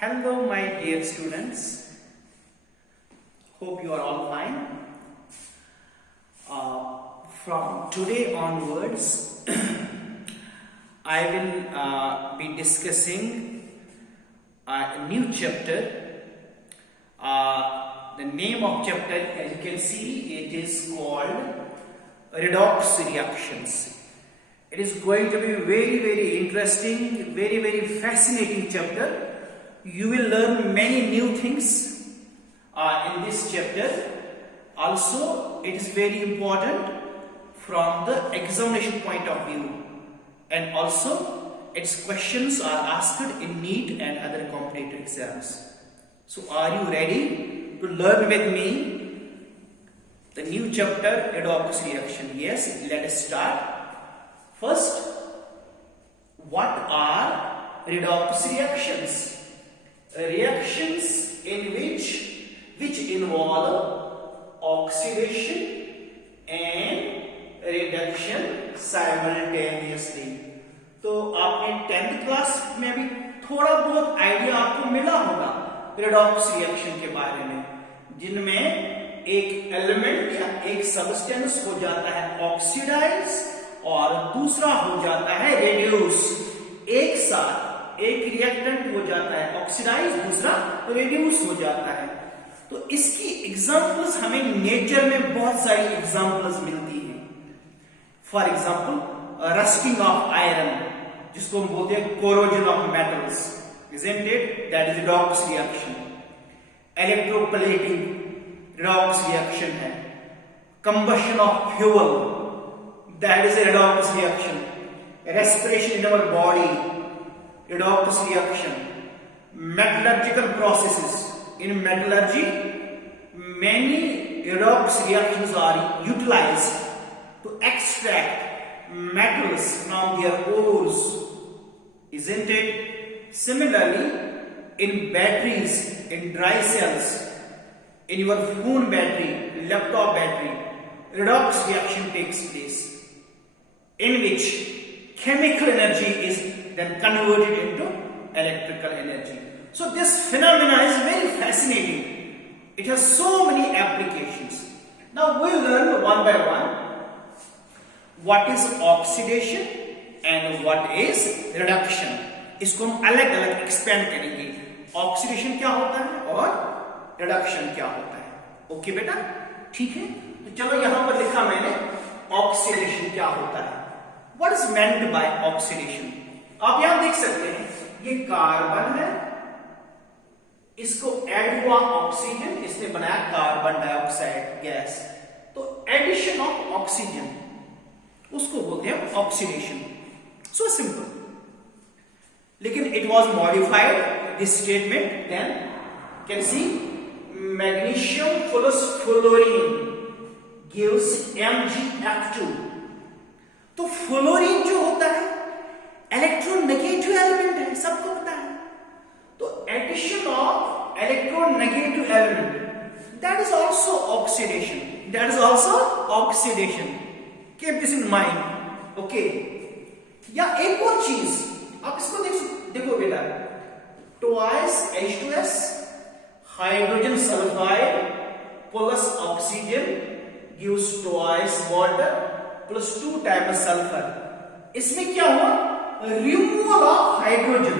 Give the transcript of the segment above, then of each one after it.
Hello, my dear students. Hope you are all fine. From today onwards, I will be discussing a new chapter. The name of chapter, as you can see, it is called Redox Reactions. It is going to be very interesting, very fascinating chapter. You will learn many new things in this chapter. Also, it is very important from the examination point of view, and also its questions are asked in NEET and other competitive exams. So, are you ready to learn with me the new chapter redox reaction? Yes, let us start. First, what are redox reactions? Reactions in which involve oxidation and reduction simultaneously. तो आपने 10th class में भी थोड़ा बहुत idea आपको मिला होगा redox reaction के बारे में, जिनमें एक एलिमेंट या एक सब्सटेंस हो जाता है ऑक्सीडाइज और दूसरा हो जाता है रेड्यूस। एक साथ एक रिएक्टेंट हो जाता है ऑक्सीडाइज, दूसरा रेड्यूस हो जाता है। तो इसकी एग्जांपल्स हमें नेचर में बहुत सारी एग्जांपल्स मिलती हैं। For example rusting of iron, जिसको हम बोलते हैं corrosion of metals, isn't it? That is redox reaction. Electroplating redox reaction है। Combustion of fuel, that is a redox reaction. Respiration in our body, redox reaction. Metallurgical processes, in metallurgy many redox reactions are utilized to extract metals from their ores, isn't it? Similarly, in batteries, in dry cells, in your phone battery, laptop battery, redox reaction takes place, in which chemical energy is then converted into electrical energy. So this phenomena is very fascinating. It has so many applications. Now we'll learn one by one what is oxidation and what is reduction. इसको हम अलग अलग expand करेंगे। Oxidation क्या होता है और reduction क्या होता है। ओके बेटा, ठीक है? तो चलो यहां पर लिखा मैंने ऑक्सीडेशन क्या होता है। What is meant by oxidation? आप यहां देख सकते हैं, ये कार्बन है, इसको ऐड हुआ ऑक्सीजन, इसने बनाया कार्बन डाइऑक्साइड गैस। तो एडिशन ऑफ ऑक्सीजन, उसको बोलते हैं ऑक्सीडेशन। So simple. लेकिन it was modified this statement, then can see magnesium plus fluorine gives MgF2। तो फ्लोरीन जो होता है इलेक्ट्रोनेगेटिव एलिमेंट है, सबको पता है। तो addition of electronegative element, that is also oxidation, that is also oxidation. Keep this in mind, okay? या एक और चीज आप इसको देखो बेटा, twice H2S hydrogen sulphide plus oxygen gives twice water plus 2 times sulphur. इसमें क्या हुआ? Removal of hydrogen.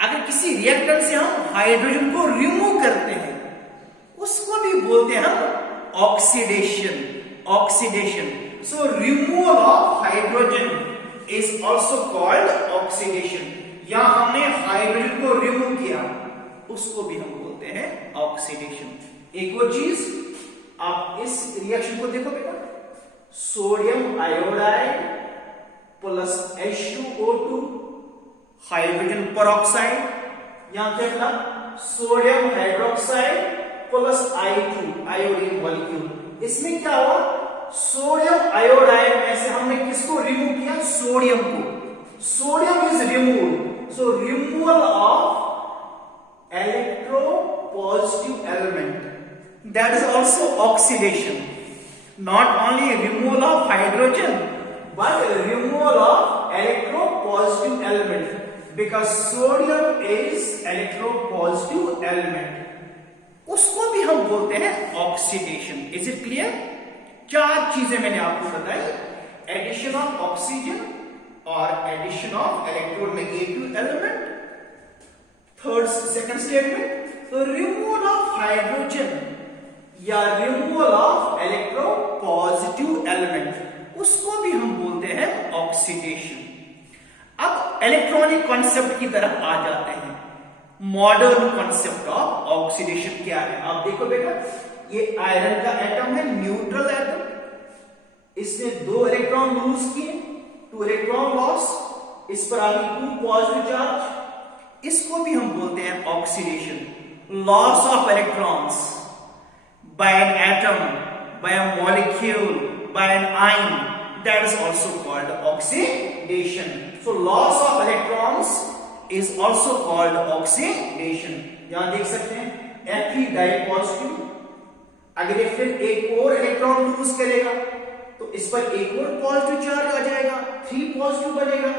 अगर किसी रिएक्टेंट से हम हाइड्रोजन को रिमूव करते हैं, उसको भी बोलते हैं हम oxidation. So removal of hydrogen is also called oxidation. यहां हमने हाइड्रोजन को रिमूव किया, उसको भी हम बोलते हैं ऑक्सीडेशन। एक और चीज, आप इस रिएक्शन को देखो बेटा, sodium iodide plus H2O2 hydrogen peroxide, यहां क्या मिला? Sodium hydroxide plus I2 iodine molecule. इसमें क्या हुआ? सोडियम आयोडाइड में से हमने किसको रिमूव किया? सोडियम को। Sodium is removed, so removal of electropositive element, that is also oxidation. Not only removal of hydrogen but removal of electropositive element, because sodium is electropositive element, उसको भी हम बोलते हैं ऑक्सीडेशन। Is it clear? चार चीजें मैंने आपको बताई, एडिशन ऑफ ऑक्सीजन और addition of electronegative element. Second statement, removal of hydrogen या रिमूवल ऑफ इलेक्ट्रोपॉजिटिव एलिमेंट, उसको भी हम बोलते हैं ऑक्सीडेशन। अब इलेक्ट्रॉनिक कॉन्सेप्ट की तरफ आ जाते हैं। मॉडर्न कॉन्सेप्ट ऑफ ऑक्सीडेशन क्या है? आप देखो बेटा, ये आयरन का एटम है, न्यूट्रल एटम, इसने 2 इलेक्ट्रॉन लूज किए, 2 इलेक्ट्रॉन लॉस, इस पर आ गई 2 पॉजिटिव चार्ज, इसको भी हम बोलते हैं oxidation. Loss of electrons by an atom, by a molecule, by an ion, that is also called oxidation. So loss of electrons is also called oxidation. यहां देख सकते हैं Fe डाई पॉजिटिव, अगर ये फिर एक और इलेक्ट्रॉन लूज करेगा तो इस पर एक और पॉजिटिव चार्ज आ जाएगा, 3 पॉजिटिव बनेगा,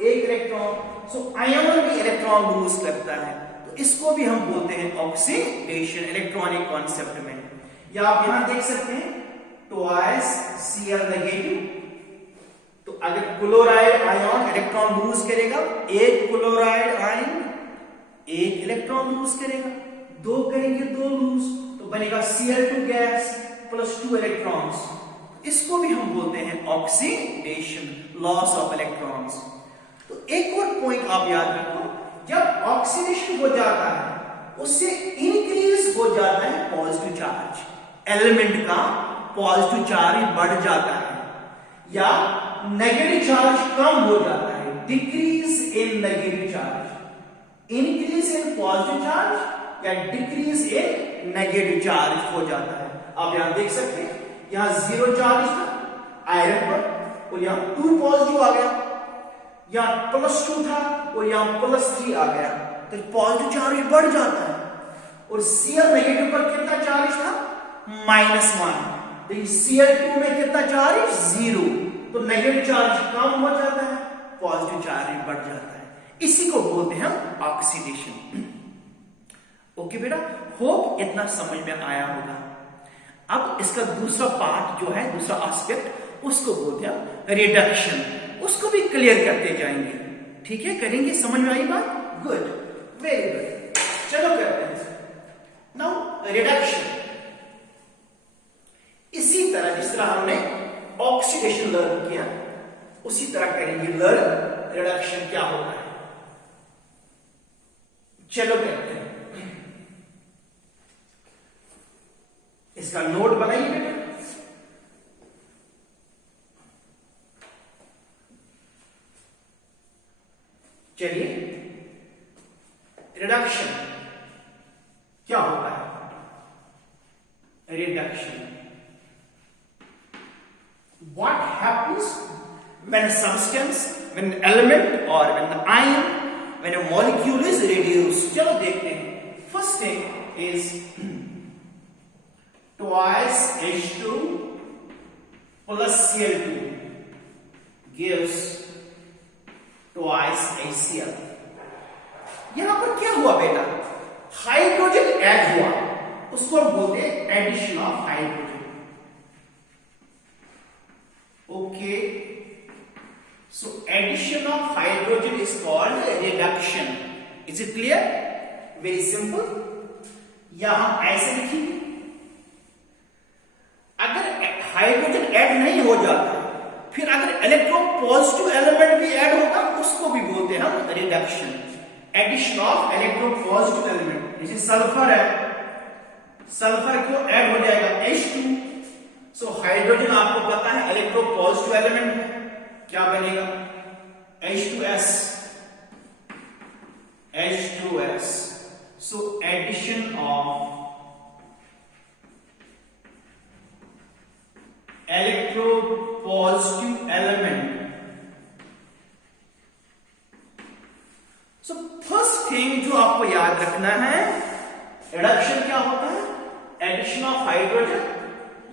एक इलेक्ट्रॉन। सो आयन भी इलेक्ट्रॉन लूज करता है, तो इसको भी हम बोलते हैं ऑक्सीडेशन इलेक्ट्रॉनिक कॉन्सेप्ट में। या आप यहां देख सकते हैं ट्वाइस Cl नेगेटिव, तो अगर क्लोराइड आयन इलेक्ट्रॉन लूज करेगा, एक क्लोराइड आयन एक इलेक्ट्रॉन लूज करेगा, 2 करेंगे 2 लूज, तो बनेगा Cl2 गैस प्लस 2 इलेक्ट्रॉन्स। इसको भी हम बोलते हैं ऑक्सीडेशन, लॉस ऑफ इलेक्ट्रॉन्स। तो एक और पॉइंट आप याद रखो, जब ऑक्सीडेशन हो जाता है उससे इंक्रीज हो जाता है पॉजिटिव चार्ज, एलिमेंट का पॉजिटिव चार्ज बढ़ जाता है, या नेगेटिव चार्ज कम हो जाता है, decrease in negative charge, increase in positive charge या डिक्रीज इन नेगेटिव चार्ज हो जाता है। आप यहां देख सकते हैं, यहां 0 चार्ज था आयरन पर और यहां 2 पॉजिटिव आ गया, यहां +2 था और यहां +3 आ गया, तो पॉजिटिव चार्ज बढ़ जाता है। और Cl नेगेटिव पर कितना चार्ज था? -1, तो Cl2 में कितना चार्ज? 0, तो नेगेटिव चार्ज कम हो जाता है, पॉजिटिव चार्ज बढ़ जाता है, इसी को बोलते हैं हम ऑक्सीडेशन। ओके बेटा, होप इतना समझ में आया होगा। अब इसका दूसरा पार्ट जो है, दूसरा एस्पेक्ट, उसको बोलते हैं रिडक्शन, उसको भी क्लियर करते जाएंगे। ठीक है, करेंगे? समझ में आई बात? गुड, वेरी गुड, चलो करते हैं। नाउ रिडक्शन, इसी तरह जिस तरह हमने ऑक्सीडेशन लर्न किया, उसी तरह करेंगे लर्न रिडक्शन क्या होता है। चलो करते हैं। इसका नोट बनाइए बेटा। चलिए, रिडक्शन क्या होता है? Reduction, what happens when a substance, when an element or when the ion, when a molecule is reduced? चलो देखते हैं। First thing is twice H2 plus Cl2 gives twice HCl। यहां पर क्या हुआ बेटा? हाइड्रोजन ऐड हुआ, उसको हम बोलते हैं addition of hydrogen. Okay, so addition of hydrogen is called reduction. Is it clear? Very simple. यहां ऐसे लिखिए, अगर हाइड्रोजन ऐड नहीं हो जाता, फिर अगर इलेक्ट्रोपॉजिटिव एलिमेंट भी ऐड होगा, उसको भी बोलते हैं हम reduction, addition of electropositive element. जैसे सल्फर है, सल्फर को ऐड हो जाएगा H2, सो हाइड्रोजन आपको पता है इलेक्ट्रोपॉजिटिव एलिमेंट है, क्या बनेगा? H2S, H2S। So addition of electropositive element. So first thing जो आपको याद रखना है, रिडक्शन क्या होता है? एडिशन ऑफ हाइड्रोजन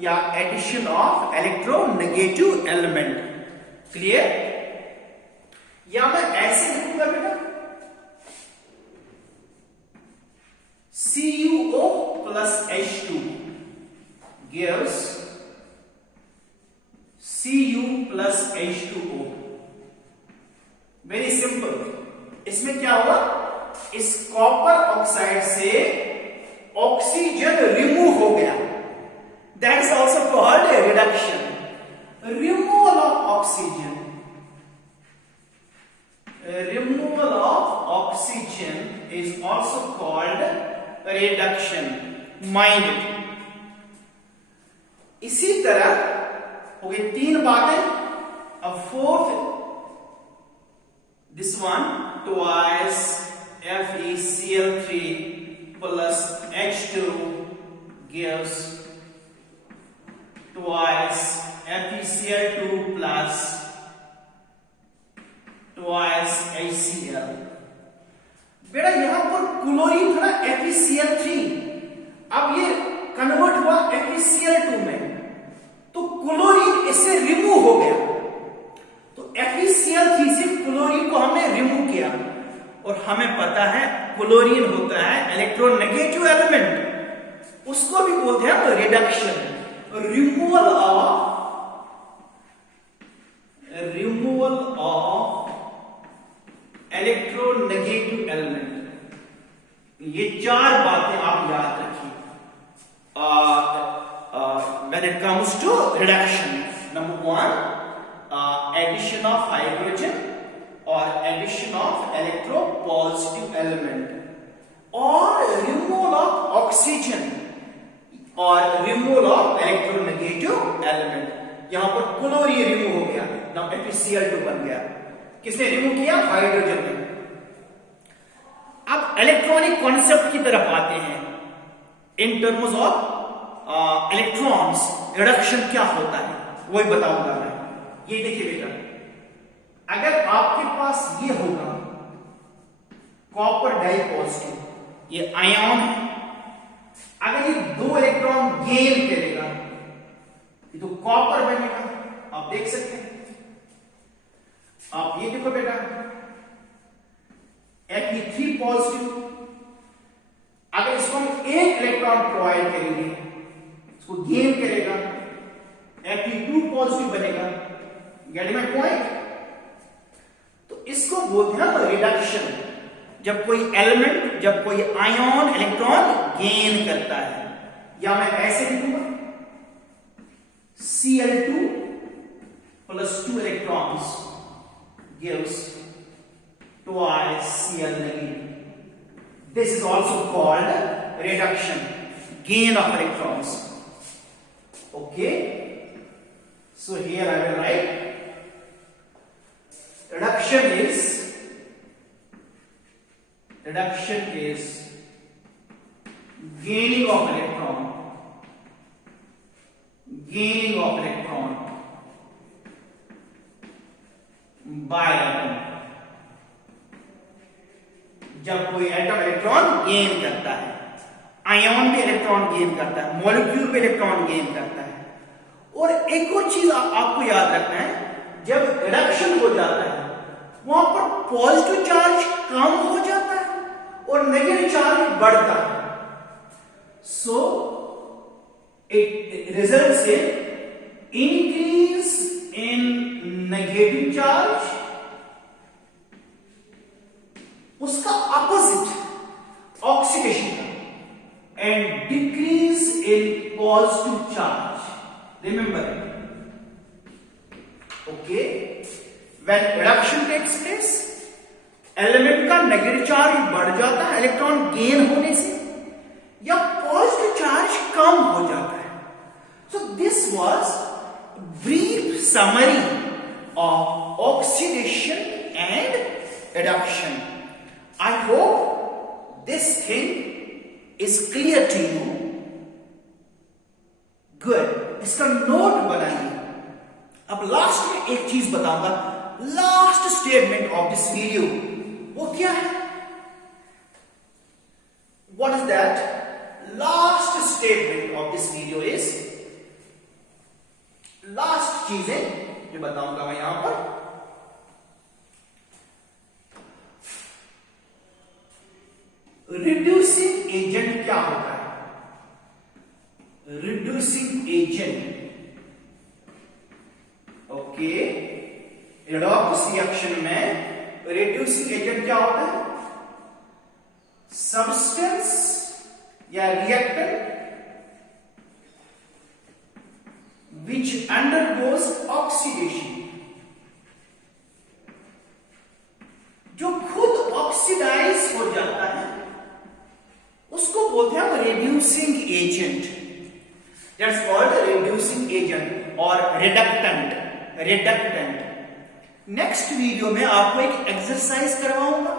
या addition of electronegative element. Clear? या मैं ऐसे लिखूंगा बेटा, CuO plus H2 gives Cu plus H2O. Very simple. इसमें क्या हुआ, इस कॉपर ऑक्साइड से ऑक्सीजन रिमूव हो गया. That is also called reduction. Removal of oxygen. Removal of oxygen is also called reduction. Mind it. इसी तरह हो गई 3 बातें. अब fourth, this one, twice FeCl3 plus H2 gives twice FeCl2 plus twice HCl. बेटा यहां पर क्लोरीन था ना FeCl3, अब ये कन्वर्ट हुआ FeCl2 में, तो क्लोरीन इससे रिमूव हो गया. तो FeCl3 से क्लोरीन को हमने रिमूव किया, और हमें पता है क्लोरीन होता है इलेक्ट्रोनेगेटिव एलिमेंट, उसको भी बोलते हैं reduction. Removal of electronegative element. ये 4 बातें आप याद रखिए when it comes to reduction. Number 1, addition of hydrogen or addition of electropositive element, or removal of oxygen or removal of electronegative element. यहां पर क्लोरीन रिमूव हो गया, ना FeCl2 बन गया. किसने रिमूव किया? हाइड्रोजन ने. अब इलेक्ट्रॉनिक कॉन्सेप्ट की तरफ आते हैं. In terms of electrons reduction क्या होता है वही बताऊंगा मैं. ये देखिए बेटा, अगर आपके पास ये होगा कॉपर डाइपॉजिटिव, ये आयन है, अगर ये 2 इलेक्ट्रॉन गेन करेगा तो कॉपर बनेगा. आप देख सकते हैं. आप ये देखो बेटा, Fe3 पॉजिटिव, अगर इसको हम 1 इलेक्ट्रॉन प्रोवाइड करेंगे, इसको गेन करेगा, Fe2 पॉजिटिव बनेगा. Gate my point? तो इसको बोलते हैं रिडक्शन. जब कोई एलिमेंट, जब कोई आयन इलेक्ट्रॉन गेन करता है, या मैं ऐसे लिखूंगा Cl2 plus 2 electrons gives twice Cl negative. This is also called reduction, gain of electrons. Okay, so here I will write reduction is gaining of electron by atom. जब कोई atom electron gain करता है, ion भी electron gain करता है, molecule भी electron gain करता है. और एक और चीज आपको याद रखना है, जब रिडक्शन हो जाता है वहां पर पॉजिटिव चार्ज कम हो जाता है और नेगेटिव चार्ज बढ़ता है. So it results in increase in negative charge, उसका अपोजिट ऑक्सीडेशन का, and decrease in positive charge. Remember it. Okay, when reduction takes place, element का नेगेटिव चार्ज बढ़ जाता है इलेक्ट्रॉन गेन होने से, या पॉजिटिव चार्ज कम हो जाता है. So this was brief summary of oxidation and reduction. I hope this thing is clear to you. Good. इसका नोट बनाइए. अब लास्ट में एक चीज बताऊंगा, last statement of this video. वो क्या है? What is that? Last statement of this video is, last चीजें जो बताऊंगा मैं यहां पर, रिड्यूसिंग एजेंट क्या होता है? Reducing agent, okay, redox reaction में रिड्यूसिंग एजेंट क्या होता है? सब्सटेंस या रिएक्टेंट which undergoes oxidation, जो खुद ऑक्सीडाइज हो जाता है उसको बोलते हैं reducing agent. That's called reducing agent और रिडक्टेंट। नेक्स्ट वीडियो में आपको एक एक्सरसाइज करवाऊंगा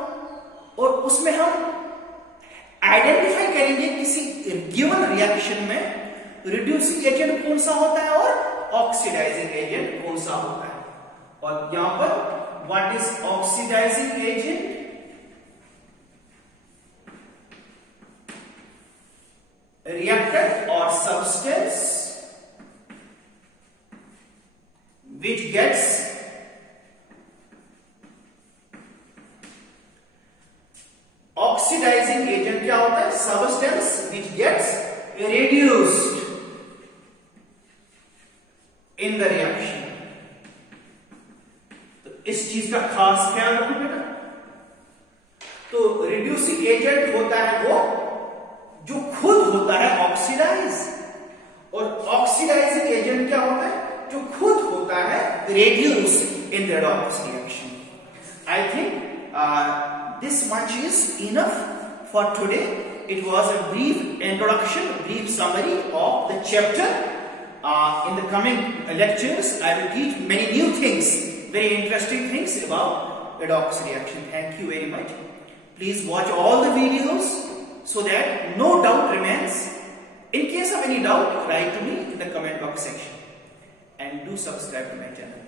और उसमें हम आइडेंटिफाई करेंगे किसी गिवन रिएक्शन में रिड्यूसिंग एजेंट कौन सा होता है और ऑक्सीडाइजिंग एजेंट कौन सा होता है। और यहां पर what is oxidizing agent? Reactant और substance which gets oxidizing agent क्या होता है? Substance which gets reduced in the reaction। तो इस चीज का खास ख्याल रखो बेटा। तो रिड्यूसिंग एजेंट होता है वो जो खुद होता है ऑक्सीडाइज, और ऑक्सीडाइजिंग एजेंट क्या होता है? जो खुद होता है reduce in the redox reaction। I think this much is enough for today। It was a brief introduction, brief summary of the chapter। In the coming lectures, I will teach many new things, very interesting things about redox reaction। Thank you very much। Please watch all the videos so that no doubt remains। In case of any doubt, write to me in the comment box section and do subscribe to my channel।